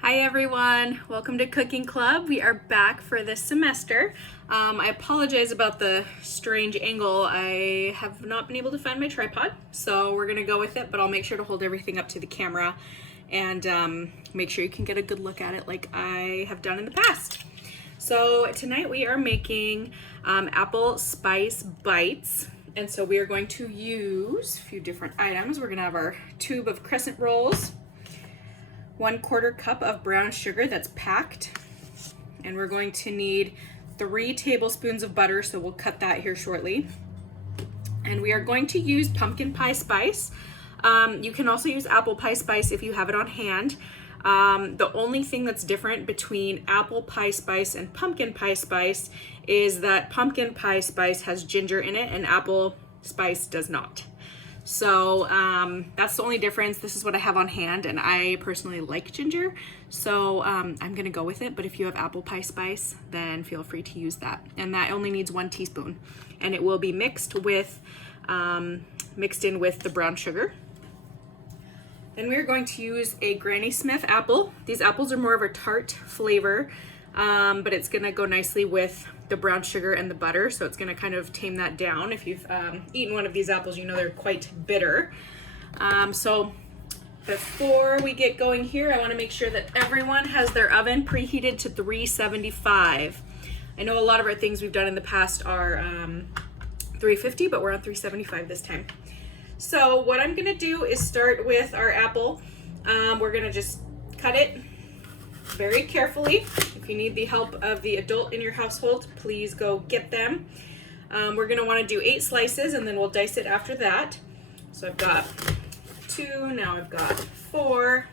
Hi everyone, welcome to Cooking Club. We are back for this semester. I apologize about the strange angle. I have not been able to find my tripod, so we're gonna go with it, but I'll make sure to hold everything up to the camera and make sure you can get a good look at it like I have done in the past. So tonight we are making apple spice bites. And so we are going to use a few different items. We're gonna have our tube of crescent rolls, 1/4 cup of brown sugar that's packed, and we're going to need 3 tablespoons of butter, so we'll cut that here shortly. And we are going to use pumpkin pie spice. You can also use apple pie spice if you have it on hand. The only thing that's different between apple pie spice and pumpkin pie spice is that pumpkin pie spice has ginger in it and apple spice does not. So that's the only difference. This is what I have on hand, and I personally like ginger, so I'm gonna go with it. But if you have apple pie spice, then feel free to use that. And that only needs 1 teaspoon, and it will be mixed in with the brown sugar. Then we're going to use a Granny Smith apple. These apples are more of a tart flavor, but it's gonna go nicely with the brown sugar and the butter, so it's gonna kind of tame that down. If you've eaten one of these apples, you know they're quite bitter. So before we get going here, I wanna make sure that everyone has their oven preheated to 375. I know a lot of our things we've done in the past are 350, but we're on 375 this time. So what I'm gonna do is start with our apple. We're gonna just cut it very carefully. If you need the help of the adult in your household, please go get them. We're gonna wanna do 8 slices, and then we'll dice it after that. So I've got 2, now I've got 4.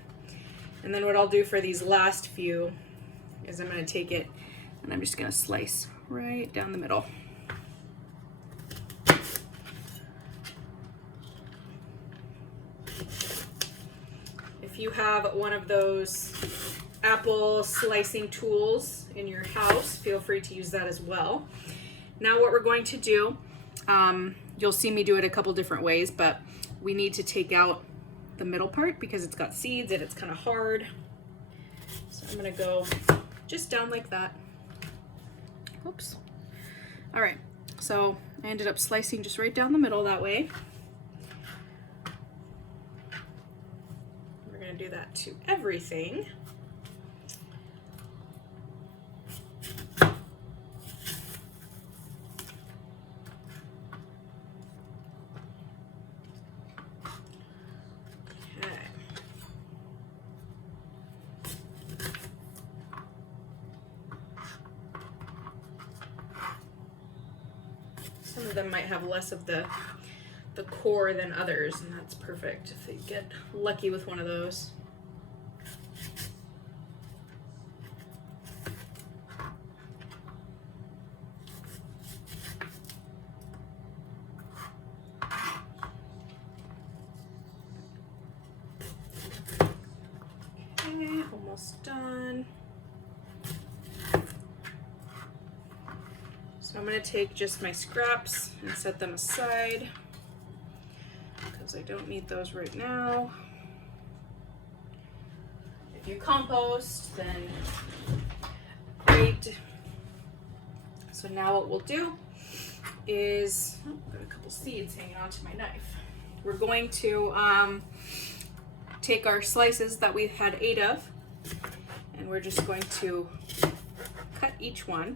And then what I'll do for these last few is I'm gonna take it and I'm just gonna slice right down the middle. If you have one of those apple slicing tools in your house, feel free to use that as well. Now what we're going to do, you'll see me do it a couple different ways, but we need to take out the middle part because it's got seeds and it's kind of hard. So I'm gonna go just down like that. Oops. All right, so I ended up slicing just right down the middle that way. We're gonna do that to everything. Some of them might have less of the core than others, and that's perfect if they get lucky with one of those. Okay, almost done. So I'm going to take just my scraps and set them aside because I don't need those right now. If you compost, then great. So now what we'll do is, I've got a couple seeds hanging onto my knife. We're going to take our slices that we've had 8 of, and we're just going to cut each one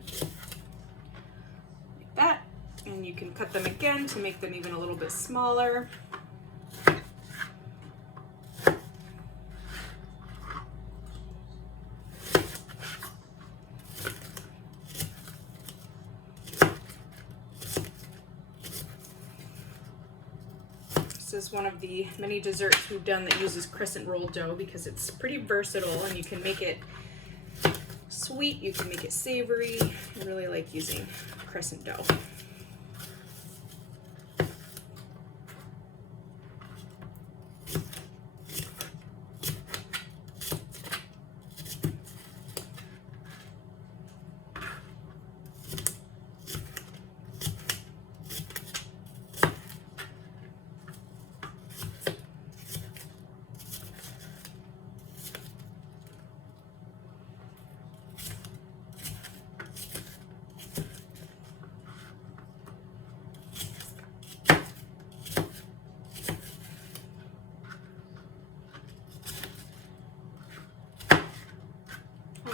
that, and you can cut them again to make them even a little bit smaller. This is one of the many desserts we've done that uses crescent roll dough because it's pretty versatile, and you can make it sweet, you can make it savory. I really like using crescent dough.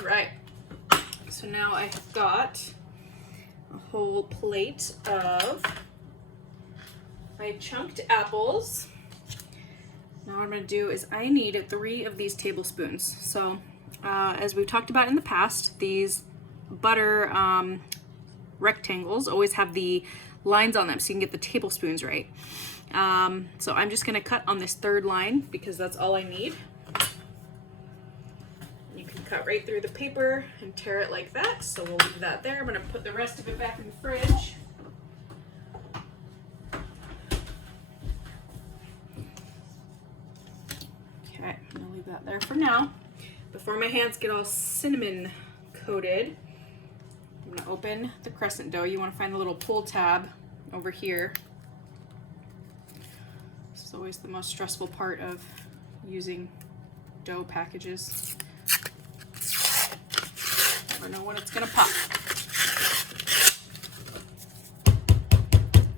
right, so now I have got a whole plate of my chunked apples. Now what I'm going to do is I need 3 of these tablespoons. So as we've talked about in the past, these butter rectangles always have the lines on them so you can get the tablespoons right. So I'm just going to cut on this 3rd line because that's all I need. You can cut right through the paper and tear it like that, so we'll leave that there. I'm going to put the rest of it back in the fridge. Okay, I'm going to leave that there for now. Before my hands get all cinnamon coated, I'm going to open the crescent dough. You want to find the little pull tab over here. This is always the most stressful part of using dough packages. Never know when it's going to pop.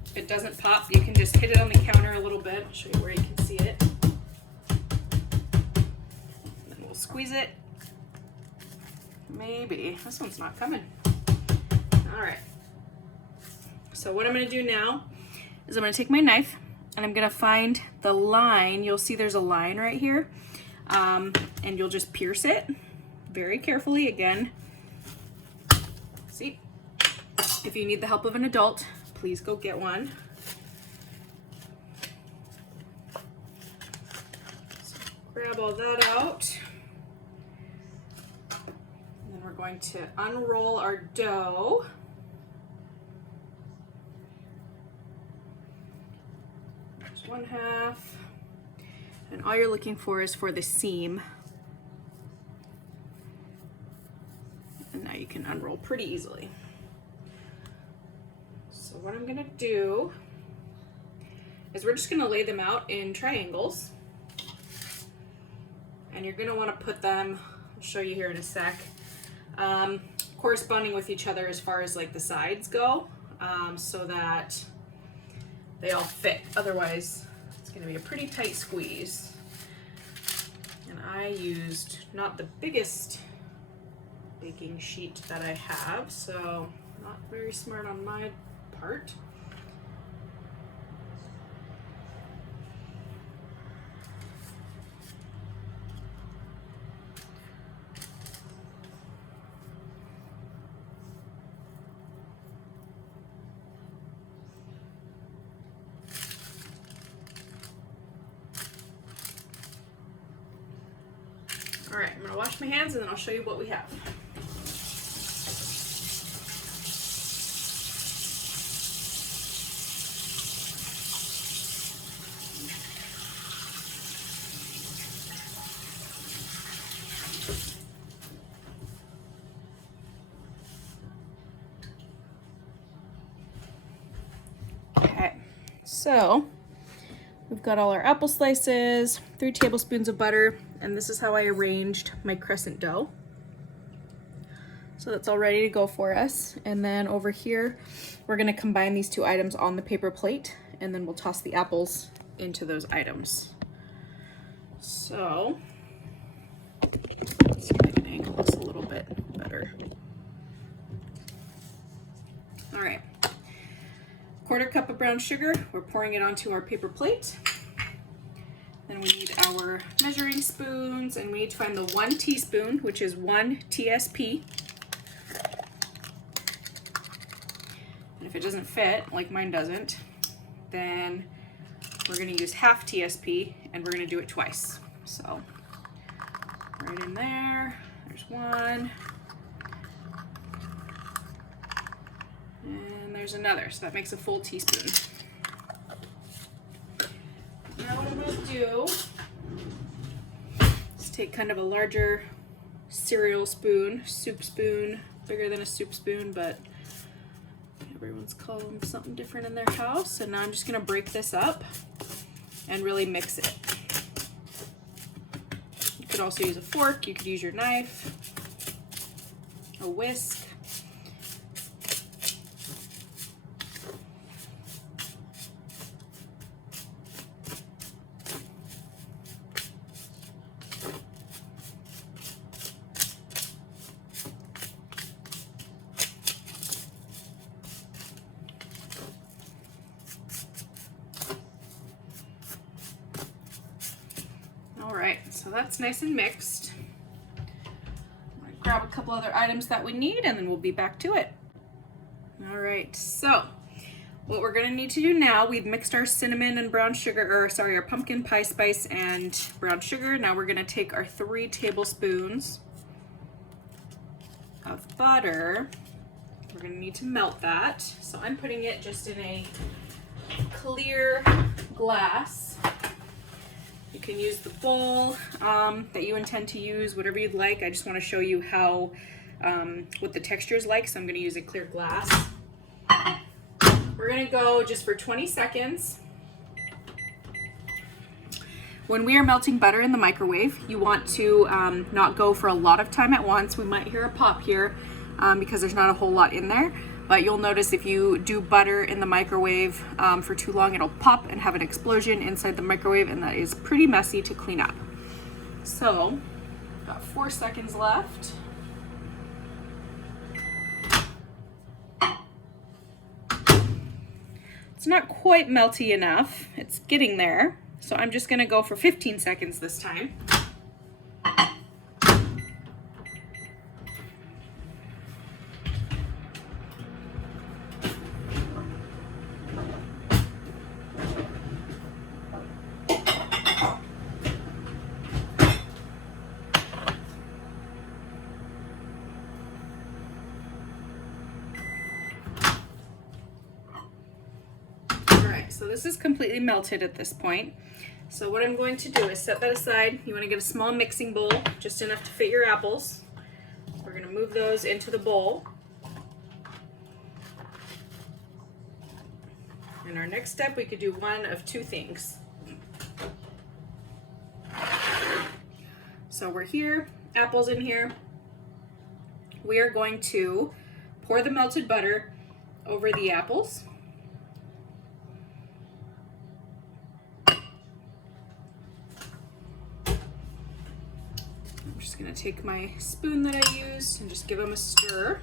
If it doesn't pop, you can just hit it on the counter a little bit. I'll show you where you can see it. Then we'll squeeze it. Maybe. This one's not coming. All right. So what I'm going to do now is I'm going to take my knife and I'm going to find the line. You'll see there's a line right here. And you'll just pierce it very carefully again. See? If you need the help of an adult, please go get one. So grab all that out. And then we're going to unroll our dough. There's 1/2. And all you're looking for is for the seam. And now you can unroll pretty easily. So what I'm gonna do is we're just gonna lay them out in triangles. And you're gonna wanna put them, I'll show you here in a sec, corresponding with each other as far as like the sides go, so that they all fit. Otherwise, it's gonna be a pretty tight squeeze. And I used not the biggest baking sheet that I have, so not very smart on my part. All right, I'm gonna wash my hands and then I'll show you what we have. Okay, so we've got all our apple slices, 3 tablespoons of butter, and this is how I arranged my crescent dough. So that's all ready to go for us. And then over here, we're gonna combine these 2 items on the paper plate, and then we'll toss the apples into those items. So, let's see if I can angle this a little bit better. All right, 1/4 cup of brown sugar. We're pouring it onto our paper plate. Then we need our measuring spoons, and we need to find the 1 teaspoon, which is 1 TSP. And if it doesn't fit, like mine doesn't, then we're gonna use 1/2 TSP, and we're gonna do it twice. So, right in there, there's 1. And there's another, so that makes a full teaspoon. Now what I'm gonna do is take kind of a larger cereal spoon, soup spoon, bigger than a soup spoon, but everyone's calling them something different in their house. And now I'm just gonna break this up and really mix it. You could also use a fork, you could use your knife, a whisk. that's nice and mixed. I'm gonna grab a couple other items that we need and then we'll be back to it. All right, so what we're gonna need to do now, we've mixed our cinnamon and brown sugar, or sorry, our pumpkin pie spice and brown sugar. Now we're gonna take our 3 tablespoons of butter. We're gonna need to melt that. So I'm putting it just in a clear glass. You can use the bowl that you intend to use, whatever you'd like. I just wanna show you how, what the texture is like, so I'm gonna use a clear glass. We're gonna go just for 20 seconds. When we are melting butter in the microwave, you want to not go for a lot of time at once. We might hear a pop here because there's not a whole lot in there, but you'll notice if you do butter in the microwave for too long, it'll pop and have an explosion inside the microwave, and that is pretty messy to clean up. So, got 4 seconds left. It's not quite melty enough. It's getting there. So I'm just gonna go for 15 seconds this time. So this is completely melted at this point. So what I'm going to do is set that aside. You want to get a small mixing bowl, just enough to fit your apples. We're going to move those into the bowl. In our next step, we could do one of 2 things. So we're here, apples in here. We are going to pour the melted butter over the apples. I'm just going to take my spoon that I used and just give them a stir.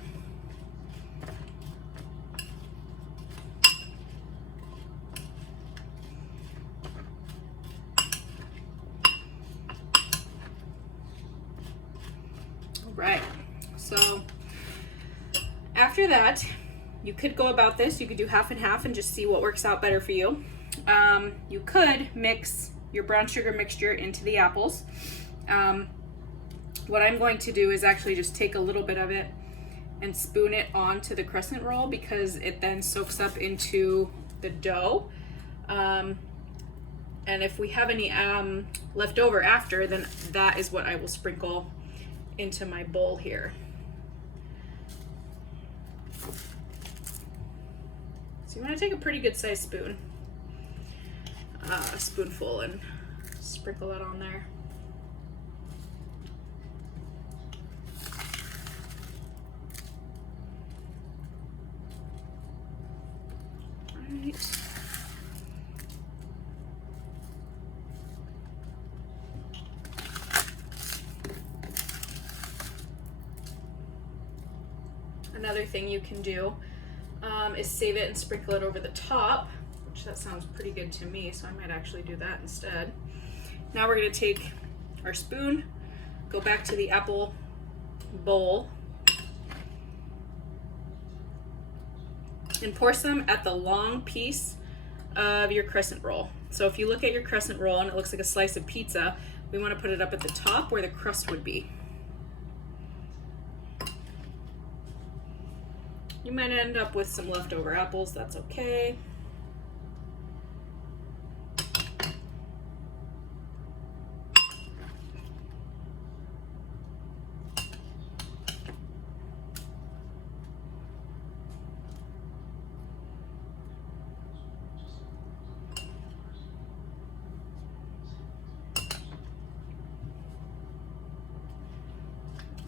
All right, so after that, you could go about this. You could do half and half and just see what works out better for you. You could mix your brown sugar mixture into the apples. What I'm going to do is actually just take a little bit of it and spoon it onto the crescent roll, because it then soaks up into the dough. And if we have any left over after, then that is what I will sprinkle into my bowl here. So you want to take a pretty good sized spoon, a spoonful, and sprinkle that on there. Right. Another thing you can do is save it and sprinkle it over the top, which that sounds pretty good to me, so I might actually do that instead. Now we're going to take our spoon, go back to the apple bowl, and pour some at the long piece of your crescent roll. So if you look at your crescent roll and it looks like a slice of pizza, we want to put it up at the top where the crust would be. You might end up with some leftover apples, that's okay.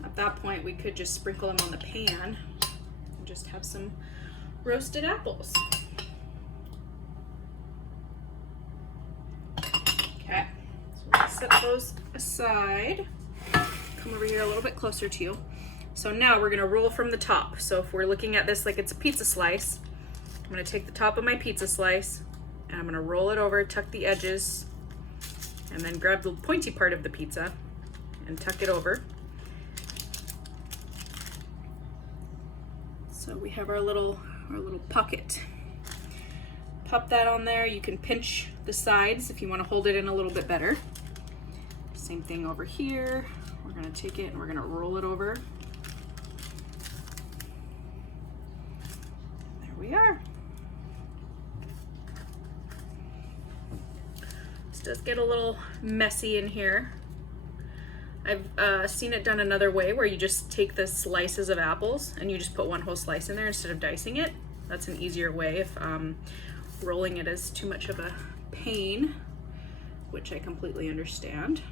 At that point, we could just sprinkle them on the pan. Just have some roasted apples. Okay, so we're gonna set those aside. Come over here a little bit closer to you. So now we're gonna roll from the top. So if we're looking at this like it's a pizza slice, I'm gonna take the top of my pizza slice and I'm gonna roll it over, tuck the edges, and then grab the pointy part of the pizza and tuck it over. So we have our little pocket. Pop that on there. You can pinch the sides if you want to hold it in a little bit better. Same thing over here. We're gonna take it and we're gonna roll it over. There we are. This does get a little messy in here. I've seen it done another way where you just take the slices of apples and you just put one whole slice in there instead of dicing it. That's an easier way if rolling it is too much of a pain, which I completely understand.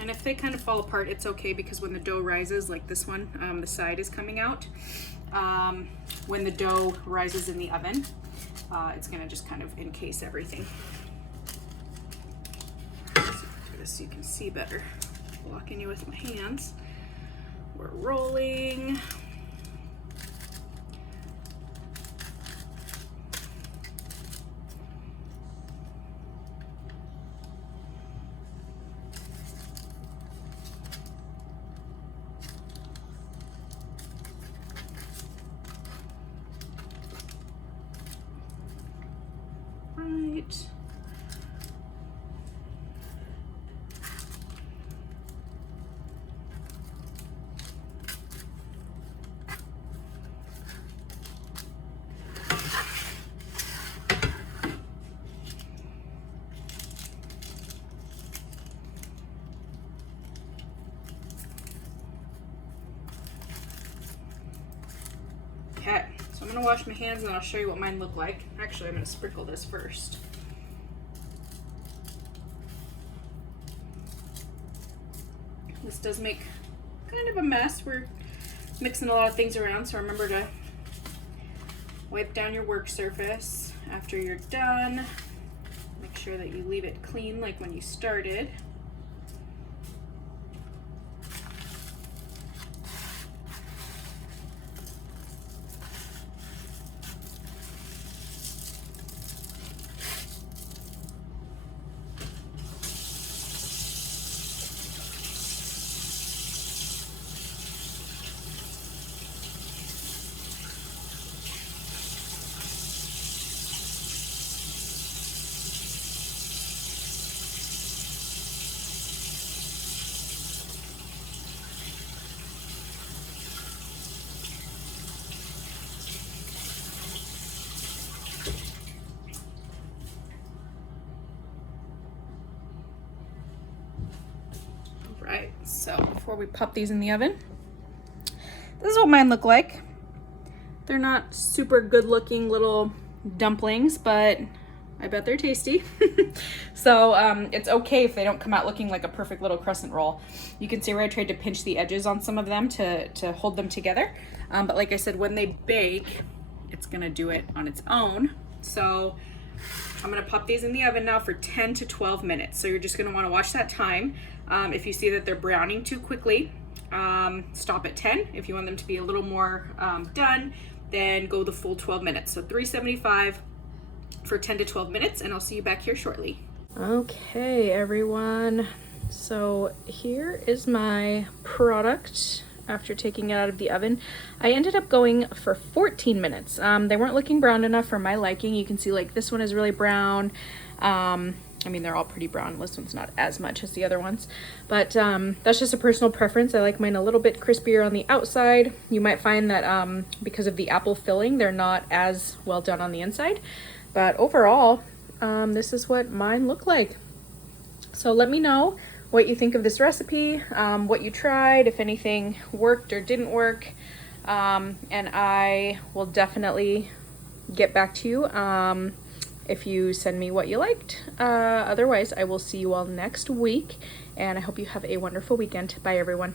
And if they kind of fall apart, it's okay, because when the dough rises, like this one, the side is coming out. When the dough rises in the oven, it's gonna just kind of encase everything. So for this you can see better. Blocking you with my hands. We're rolling. Right. Okay, so I'm gonna wash my hands and then I'll show you what mine look like. Actually, I'm gonna sprinkle this first. This does make kind of a mess. We're mixing a lot of things around, so remember to wipe down your work surface after you're done. Make sure that you leave it clean like when you started. Right, so before we pop these in the oven, this is what mine look like. They're not super good looking little dumplings, but I bet they're tasty. So it's okay if they don't come out looking like a perfect little crescent roll. You can see where I tried to pinch the edges on some of them to hold them together. But like I said, when they bake, it's gonna do it on its own. So I'm gonna pop these in the oven now for 10 to 12 minutes. So you're just gonna wanna watch that time. If you see that they're browning too quickly, stop at 10. If you want them to be a little more done, then go the full 12 minutes. So 375 for 10 to 12 minutes, and I'll see you back here shortly. Okay, everyone. So here is my product after taking it out of the oven. I ended up going for 14 minutes. They weren't looking brown enough for my liking. You can see like this one is really brown. I mean, they're all pretty brown. This one's not as much as the other ones, but that's just a personal preference. I like mine a little bit crispier on the outside. You might find that because of the apple filling, they're not as well done on the inside, but overall, this is what mine look like. So let me know what you think of this recipe, what you tried, if anything worked or didn't work, and I will definitely get back to you if you send me what you liked. Otherwise, I will see you all next week, and I hope you have a wonderful weekend. Bye, everyone.